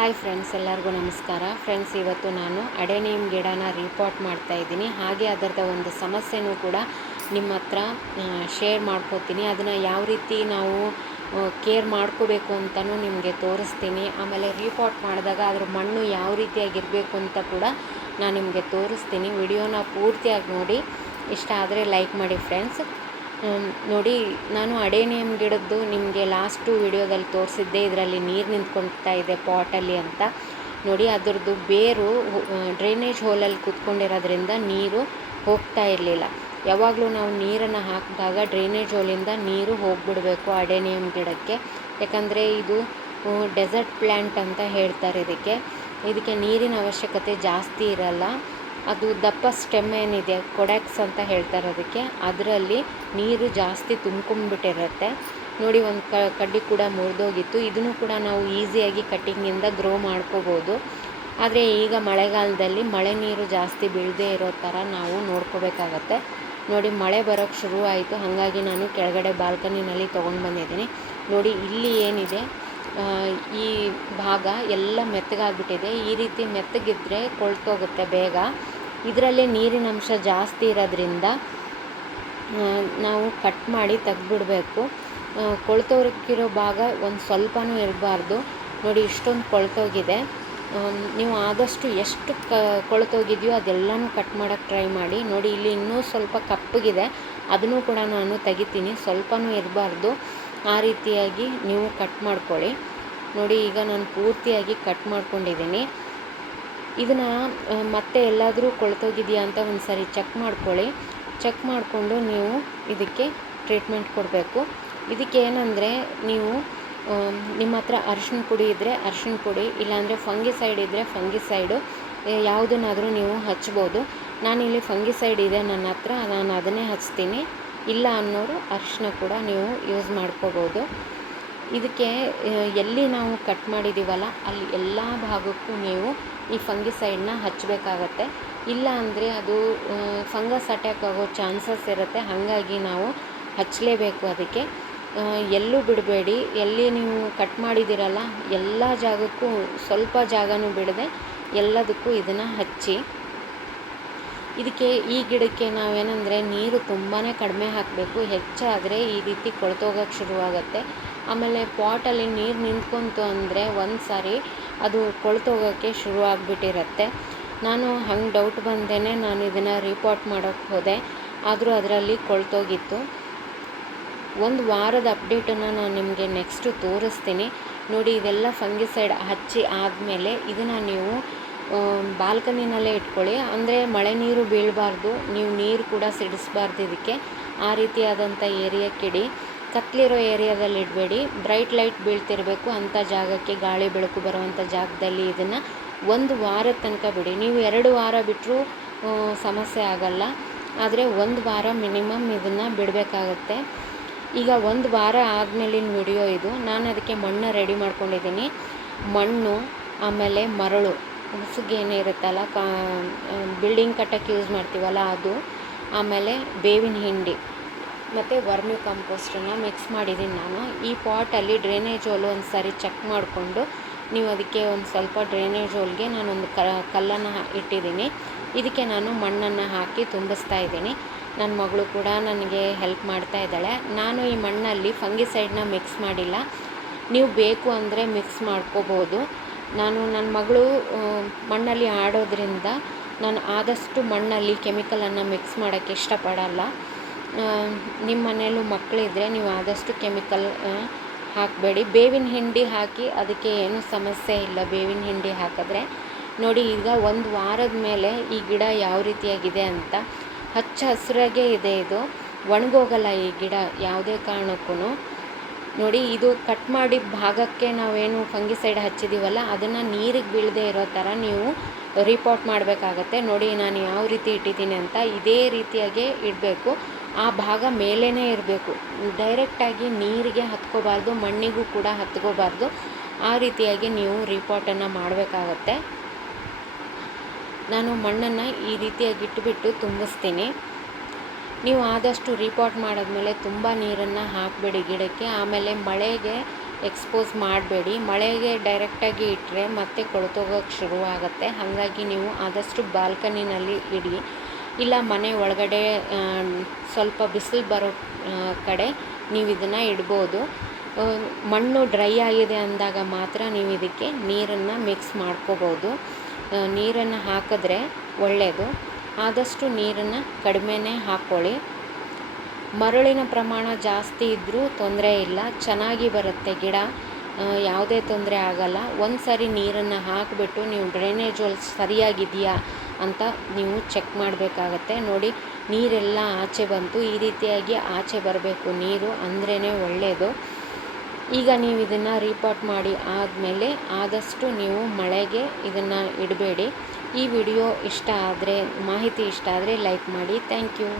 Hi friends, ಎಲ್ಲರಿಗೂ ನಮಸ್ಕಾರ. Friends, ಇವತ್ತು ನಾನು ಅಡೆನಿಯಮ್ ಗಿಡನ ರಿಪೋರ್ಟ್ ಮಾಡ್ತಾ ಇದ್ದೀನಿ. ಹಾಗೆ ಅದರದ ಒಂದು ಸಮಸ್ಯೆನೂ ಕೂಡ ನಿಮ್ಮ ಹತ್ರ ಶೇರ್ ಮಾಡ್ಕೋತೀನಿ. ಅದನ್ನು ಯಾವ ರೀತಿ ನಾವು ಕೇರ್ ಮಾಡ್ಕೋಬೇಕು ಅಂತಲೂ ನಿಮಗೆ ತೋರಿಸ್ತೀನಿ. ಆಮೇಲೆ ರಿಪೋರ್ಟ್ ಮಾಡಿದಾಗ ಅದ್ರ ಮಣ್ಣು ಯಾವ ರೀತಿಯಾಗಿರಬೇಕು ಅಂತ ಕೂಡ ನಾನು ನಿಮಗೆ ತೋರಿಸ್ತೀನಿ. ವಿಡಿಯೋನ ಪೂರ್ತಿಯಾಗಿ ನೋಡಿ. ಇಷ್ಟ ಆದರೆ ಲೈಕ್ ಮಾಡಿ ಫ್ರೆಂಡ್ಸ್. ನೋಡಿ, ನಾನು ಅಡೇನಿಯಮ್ ಗಿಡದ್ದು ನಿಮಗೆ ಲಾಸ್ಟು ವಿಡಿಯೋದಲ್ಲಿ ತೋರಿಸಿದ್ದೆ, ಇದರಲ್ಲಿ ನೀರು ನಿಂತ್ಕೊಳ್ತಾ ಇದೆ ಪಾಟಲ್ಲಿ ಅಂತ. ನೋಡಿ, ಅದರದ್ದು ಬೇರು ಡ್ರೈನೇಜ್ ಹೋಲಲ್ಲಿ ಕೂತ್ಕೊಂಡಿರೋದ್ರಿಂದ ನೀರು ಹೋಗ್ತಾ ಇರಲಿಲ್ಲ. ಯಾವಾಗಲೂ ನಾವು ನೀರನ್ನು ಹಾಕಿದಾಗ ಡ್ರೈನೇಜ್ ಹೋಲಿಂದ ನೀರು ಹೋಗ್ಬಿಡಬೇಕು ಅಡೇನಿಯಮ್ ಗಿಡಕ್ಕೆ. ಯಾಕಂದರೆ ಇದು ಡೆಸರ್ಟ್ ಪ್ಲ್ಯಾಂಟ್ ಅಂತ ಹೇಳ್ತಾರೆ ಇದಕ್ಕೆ. ಇದಕ್ಕೆ ನೀರಿನ ಅವಶ್ಯಕತೆ ಜಾಸ್ತಿ ಇರಲ್ಲ. ಅದು ದಪ್ಪ ಸ್ಟೆಮ್ ಏನಿದೆ ಕೊಡ್ಯಾಕ್ಸ್ ಅಂತ ಹೇಳ್ತಾರೆ ಅದಕ್ಕೆ. ಅದರಲ್ಲಿ ನೀರು ಜಾಸ್ತಿ ತುಂಬ್ಕೊಂಡ್ಬಿಟ್ಟಿರುತ್ತೆ. ನೋಡಿ, ಒಂದು ಕ, ಕಡ್ಡಿ ಕೂಡ ಮುರಿದೋಗಿತ್ತು. ಇದನ್ನು ಕೂಡ ನಾವು ಈಸಿಯಾಗಿ ಕಟ್ಟಿಂಗಿಂದ ಗ್ರೋ ಮಾಡ್ಕೋಬೋದು. ಆದರೆ ಈಗ ಮಳೆಗಾಲದಲ್ಲಿ ಮಳೆ ನೀರು ಜಾಸ್ತಿ ಬೀಳದೇ ಇರೋ ಥರ ನಾವು ನೋಡ್ಕೋಬೇಕಾಗತ್ತೆ. ನೋಡಿ, ಮಳೆ ಬರೋಕ್ಕೆ ಶುರು ಆಯಿತು. ಹಾಗಾಗಿ ನಾನು ಕೆಳಗಡೆ ಬಾಲ್ಕನಿನಲ್ಲಿ ತೊಗೊಂಡು ಬಂದಿದ್ದೀನಿ. ನೋಡಿ, ಇಲ್ಲಿ ಏನಿದೆ ಈ ಭಾಗ ಎಲ್ಲ ಮೆತ್ತಗಾಗ್ಬಿಟ್ಟಿದೆ. ಈ ರೀತಿ ಮೆತ್ತಗಿದ್ರೆ ಕೊಳ್ತೋಗುತ್ತೆ ಬೇಗ. ಇದರಲ್ಲಿ ನೀರಿನ ಅಂಶ ಜಾಸ್ತಿ ಇರೋದ್ರಿಂದ ನಾವು ಕಟ್ ಮಾಡಿ ತೆಗ್ದುಬಿಡಬೇಕು. ಕೊಳ್ತೋಗಿರೋ ಭಾಗ ಒಂದು ಸ್ವಲ್ಪನೂ ಇರಬಾರ್ದು. ನೋಡಿ, ಇಷ್ಟೊಂದು ಕೊಳ್ತೋಗಿದೆ. ನೀವು ಆದಷ್ಟು ಎಷ್ಟು ಕ, ಕೊಳ್ತೋಗಿದೆಯೋ ಅದೆಲ್ಲನೂ ಕಟ್ ಮಾಡೋಕ್ಕೆ ಟ್ರೈ ಮಾಡಿ. ನೋಡಿ, ಇಲ್ಲಿ ಇನ್ನೂ ಸ್ವಲ್ಪ ಕಪ್ಪಗಿದೆ. ಅದನ್ನು ಕೂಡ ನಾನು ತೆಗಿತೀನಿ. ಸ್ವಲ್ಪನೂ ಇರಬಾರ್ದು. ಆ ರೀತಿಯಾಗಿ ನೀವು ಕಟ್ ಮಾಡ್ಕೊಳ್ಳಿ. ನೋಡಿ, ಈಗ ನಾನು ಪೂರ್ತಿಯಾಗಿ ಕಟ್ ಮಾಡ್ಕೊಂಡಿದ್ದೀನಿ. ಇದನ್ನು ಮತ್ತೆ ಎಲ್ಲಾದರೂ ಕೊಳ್ತೋಗಿದೆಯಾ ಅಂತ ಒಂದು ಸಾರಿ ಚೆಕ್ ಮಾಡ್ಕೊಳ್ಳಿ. ಚೆಕ್ ಮಾಡಿಕೊಂಡು ನೀವು ಇದಕ್ಕೆ ಟ್ರೀಟ್ಮೆಂಟ್ ಕೊಡಬೇಕು. ಇದಕ್ಕೆ ಏನಂದರೆ, ನೀವು ನಿಮ್ಮ ಹತ್ರ ಅರ್ಶಿನ ಪುಡಿ ಇದ್ದರೆ ಅರ್ಶಿನ ಪುಡಿ, ಇಲ್ಲಾಂದರೆ ಫಂಗಿಸೈಡ್ ಇದ್ದರೆ ಫಂಗಿಸೈಡು ಯಾವುದನ್ನಾದರೂ ನೀವು ಹಚ್ಬೋದು. ನಾನಿಲ್ಲಿ ಫಂಗಿಸೈಡ್ ಇದೆ ನನ್ನ ಹತ್ರ, ನಾನು ಅದನ್ನೇ ಹಚ್ತೀನಿ. ಇಲ್ಲ ಅನ್ನೋರು ಅರಿಶಿನ ಕೂಡ ನೀವು ಯೂಸ್ ಮಾಡ್ಕೋಬೋದು. ಇದಕ್ಕೆ ಎಲ್ಲಿ ನಾವು ಕಟ್ ಮಾಡಿದ್ದೀವಲ್ಲ ಅಲ್ಲಿ ಎಲ್ಲ ಭಾಗಕ್ಕೂ ನೀವು ಈ ಫಂಗಿಸೈಡನ್ನ ಹಚ್ಚಬೇಕಾಗತ್ತೆ. ಇಲ್ಲ ಅಂದರೆ ಅದು ಫಂಗಸ್ ಅಟ್ಯಾಕ್ ಆಗೋ ಚಾನ್ಸಸ್ ಇರುತ್ತೆ. ಹಾಗಾಗಿ ನಾವು ಹಚ್ಚಲೇಬೇಕು ಅದಕ್ಕೆ. ಎಲ್ಲೂ ಬಿಡಬೇಡಿ. ಎಲ್ಲಿ ನೀವು ಕಟ್ ಮಾಡಿದ್ದೀರಲ್ಲ, ಎಲ್ಲ ಜಾಗಕ್ಕೂ, ಸ್ವಲ್ಪ ಜಾಗನೂ ಬಿಡದೆ ಎಲ್ಲದಕ್ಕೂ ಇದನ್ನು ಹಚ್ಚಿ. ಇದಕ್ಕೆ ಈ ಗಿಡಕ್ಕೆ ನಾವೇನಂದರೆ ನೀರು ತುಂಬಾ ಕಡಿಮೆ ಹಾಕಬೇಕು. ಹೆಚ್ಚಾದರೆ ಈ ರೀತಿ ಕೊಳ್ತೋಗೋಕ್ಕೆ ಶುರುವಾಗುತ್ತೆ. ಆಮೇಲೆ ಪಾಟಲ್ಲಿ ನೀರು ನಿಂತ್ಕೊಂತು ಅಂದರೆ ಒಂದು ಸಾರಿ ಅದು ಕೊಳ್ತೋಗೋಕ್ಕೆ ಶುರು ಆಗಿಬಿಟ್ಟಿರತ್ತೆ. ನಾನು ಹಂಗೆ ಡೌಟ್ ಬಂದೇ ನಾನು ಇದನ್ನು ರಿಪೋರ್ಟ್ ಮಾಡೋಕ್ಕೆ ಹೋದೆ. ಆದರೂ ಅದರಲ್ಲಿ ಕೊಳ್ತೋಗಿತ್ತು. ಒಂದು ವಾರದ ಅಪ್ಡೇಟನ್ನು ನಾನು ನಿಮಗೆ ನೆಕ್ಸ್ಟು ತೋರಿಸ್ತೀನಿ. ನೋಡಿ, ಇದೆಲ್ಲ ಫಂಗಿಸೈಡ್ ಹಚ್ಚಿ ಆದಮೇಲೆ ಇದನ್ನು ನೀವು ಬಾಲ್ಕನಿನಲ್ಲೇ ಇಟ್ಕೊಳ್ಳಿ. ಅಂದರೆ ಮಳೆ ನೀರು ಬೀಳಬಾರ್ದು, ನೀವು ನೀರು ಕೂಡ ಸಿಡಿಸ್ಬಾರ್ದು ಇದಕ್ಕೆ. ಆ ರೀತಿಯಾದಂಥ ಏರಿಯಾಕ್ಕಿಡಿ ಕತ್ಲಿರೋ ಏರಿಯಾದಲ್ಲಿ ಇಡಬೇಡಿ. ಬ್ರೈಟ್ ಲೈಟ್ ಬೀಳ್ತಿರಬೇಕು ಅಂಥ ಜಾಗಕ್ಕೆ ಗಾಳಿ ಬೆಳಕು ಬರುವಂಥ ಜಾಗದಲ್ಲಿ ಇದನ್ನು ಒಂದು ವಾರದ ತನಕ ಬಿಡಿ. ನೀವು ಎರಡು ವಾರ ಬಿಟ್ಟರೂ ಸಮಸ್ಯೆ ಆಗಲ್ಲ. ಆದರೆ ಒಂದು ವಾರ ಮಿನಿಮಮ್ ಇದನ್ನು ಬಿಡಬೇಕಾಗತ್ತೆ. ಈಗ ಒಂದು ವಾರ ಆದಮೇಲಿನ ವಿಡಿಯೋ ಇದು. ನಾನು ಅದಕ್ಕೆ ಮಣ್ಣು ರೆಡಿ ಮಾಡ್ಕೊಂಡಿದ್ದೀನಿ. ಮಣ್ಣು, ಆಮೇಲೆ ಮರಳು ಉಸುಗೇನೆ ಇರುತ್ತಲ್ಲ, ಕಾ ಬಿಲ್ಡಿಂಗ್ ಕಟ್ಟಕ್ಕೆ ಯೂಸ್ ಮಾಡ್ತೀವಲ್ಲ ಅದು. ಆಮೇಲೆ ಬೇವಿನ ಹಿಂಡಿ. ಮತ್ತು ವರ್ಮಿ ಕಂಪೋಸ್ಟನ್ನು ಮಿಕ್ಸ್ ಮಾಡಿದ್ದೀನಿ ನಾನು. ಈ ಪಾಟಲ್ಲಿ ಡ್ರೈನೇಜ್ ಹೋಲು ಒಂದು ಸಾರಿ ಚೆಕ್ ಮಾಡಿಕೊಂಡು ನೀವು ಅದಕ್ಕೆ ಒಂದು ಸ್ವಲ್ಪ ಡ್ರೈನೇಜ್ ಹೋಲ್ಗೆ ನಾನೊಂದು ಕಲ್ಲನ್ನು ಇಟ್ಟಿದ್ದೀನಿ ಇದಕ್ಕೆ ನಾನು ಮಣ್ಣನ್ನು ಹಾಕಿ ತುಂಬಿಸ್ತಾ ಇದ್ದೀನಿ. ನನ್ನ ಮಗಳು ಕೂಡ ನನಗೆ ಹೆಲ್ಪ್ ಮಾಡ್ತಾ ಇದ್ದಾಳೆ. ನಾನು ಈ ಮಣ್ಣಲ್ಲಿ ಫಂಗಿಸೈಡನ್ನ ಮಿಕ್ಸ್ ಮಾಡಿಲ್ಲ. ನೀವು ಬೇಕು ಅಂದರೆ ಮಿಕ್ಸ್ ಮಾಡ್ಕೋಬೋದು. ನಾನು ನನ್ನ ಮಗಳು ಮಣ್ಣಲ್ಲಿ ಆಡೋದ್ರಿಂದ ನಾನು ಆದಷ್ಟು ಮಣ್ಣಲ್ಲಿ ಕೆಮಿಕಲನ್ನು ಮಿಕ್ಸ್ ಮಾಡೋಕ್ಕೆ ಇಷ್ಟಪಡಲ್ಲ. ನಿಮ್ಮ ಮನೆಯಲ್ಲೂ ಮಕ್ಕಳಿದ್ರೆ ನೀವು ಆದಷ್ಟು ಕೆಮಿಕಲ್ ಹಾಕಬೇಡಿ. ಬೇವಿನ ಹಿಂಡಿ ಹಾಕಿ ಅದಕ್ಕೆ ಏನೂ ಸಮಸ್ಯೆ ಇಲ್ಲ. ಬೇವಿನ ಹಿಂಡಿ ಹಾಕಿದ್ರೆ ನೋಡಿ ಈಗ ಒಂದು ವಾರದ ಮೇಲೆ ಈ ಗಿಡ ಯಾವ ರೀತಿಯಾಗಿದೆ ಅಂತ. ಹಚ್ಚ ಹಸಿರಾಗೇ ಇದೆ ಇದು. ಒಣಗೋಗಲ್ಲ ಈ ಗಿಡ ಯಾವುದೇ ಕಾರಣಕ್ಕೂ ನೋಡಿ ಇದು ಕಟ್ ಮಾಡಿ ಭಾಗಕ್ಕೆ ನಾವೇನು ಫಂಗಿಸೈಡ್ ಹಚ್ಚಿದ್ದೀವಲ್ಲ ಅದನ್ನು ನೀರಿಗೆ ಬೀಳದೆ ಇರೋ ಥರ ನೀವು ರಿಪೋರ್ಟ್ ಮಾಡಬೇಕಾಗತ್ತೆ. ನೋಡಿ ನಾನು ಯಾವ ರೀತಿ ಇಟ್ಟಿದ್ದೀನಿ ಅಂತ ಇದೇ ರೀತಿಯಾಗೇ ಇಡಬೇಕು. ಆ ಭಾಗ ಮೇಲೇ ಇರಬೇಕು. ಡೈರೆಕ್ಟಾಗಿ ನೀರಿಗೆ ಹತ್ಕೋಬಾರ್ದು, ಮಣ್ಣಿಗೂ ಕೂಡ ಹತ್ಕೋಬಾರ್ದು. ಆ ರೀತಿಯಾಗಿ ನೀವು ರಿಪೋರ್ಟನ್ನು ಮಾಡಬೇಕಾಗತ್ತೆ. ನಾನು ಮಣ್ಣನ್ನು ಈ ರೀತಿಯಾಗಿ ಇಟ್ಟುಬಿಟ್ಟು ತುಂಬಿಸ್ತೀನಿ. ನೀವು ಆದಷ್ಟು ರಿಪೋರ್ಟ್ ಮಾಡಿದ್ಮೇಲೆ ತುಂಬ ನೀರನ್ನು ಹಾಕಬೇಡಿ ಗಿಡಕ್ಕೆ. ಆಮೇಲೆ ಮಳೆಗೆ ಎಕ್ಸ್ಪೋಸ್ ಮಾಡಬೇಡಿ. ಮಳೆಗೆ ಡೈರೆಕ್ಟಾಗಿ ಇಟ್ಟರೆ ಮತ್ತೆ ಕೊಳ್ತೋಗೋಕ್ಕೆ ಶುರುವಾಗುತ್ತೆ. ಹಾಗಾಗಿ ನೀವು ಆದಷ್ಟು ಬಾಲ್ಕನಿನಲ್ಲಿ ಇಡಿ. ಇಲ್ಲ, ಮನೆ ಒಳಗಡೆ ಸ್ವಲ್ಪ ಬಿಸಿಲು ಬರೋ ಕಡೆ ನೀವು ಇದನ್ನು ಇಡ್ಬೋದು. ಮಣ್ಣು ಡ್ರೈ ಆಗಿದೆ ಅಂದಾಗ ಮಾತ್ರ ನೀವು ಇದಕ್ಕೆ ನೀರನ್ನು ಮಿಕ್ಸ್ ಮಾಡ್ಕೋಬೋದು. ನೀರನ್ನು ಹಾಕಿದ್ರೆ ಒಳ್ಳೆಯದು ಆದಷ್ಟು ನೀರನ್ನು ಕಡಿಮೆನೇ ಹಾಕ್ಕೊಳ್ಳಿ ಮರಳಿನ ಪ್ರಮಾಣ ಜಾಸ್ತಿ ಇದ್ದರೂ ತೊಂದರೆ ಇಲ್ಲ. ಚೆನ್ನಾಗಿ ಬರುತ್ತೆ ಗಿಡ. ಯಾವುದೇ ತೊಂದರೆ ಆಗಲ್ಲ. ಒಂದು ಸರಿ ನೀರನ್ನು ಹಾಕಿಬಿಟ್ಟು ನೀವು ಡ್ರೈನೇಜ್ ಹೋಲ್ ಸರಿಯಾಗಿದೆಯಾ ಅಂತ ನೀವು ಚೆಕ್ ಮಾಡಬೇಕಾಗತ್ತೆ. ನೋಡಿ, ನೀರೆಲ್ಲ ಆಚೆ ಬಂತು. ಈ ರೀತಿಯಾಗಿ ಆಚೆ ಬರಬೇಕು. ನೀರು ಅಂದ್ರೇ ಒಳ್ಳೆಯದು ಈಗ ನೀವು ಇದನ್ನು ರೀಪಾಟ್ ಮಾಡಿ ಆದಮೇಲೆ ಆದಷ್ಟು ನೀವು ಮಳೆಗೆ ಇದನ್ನು ಇಡಬೇಡಿ. ಈ ವಿಡಿಯೋ ಇಷ್ಟ ಆದರೆ, ಮಾಹಿತಿ ಇಷ್ಟ ಆದರೆ ಲೈಕ್ ಮಾಡಿ. Thank you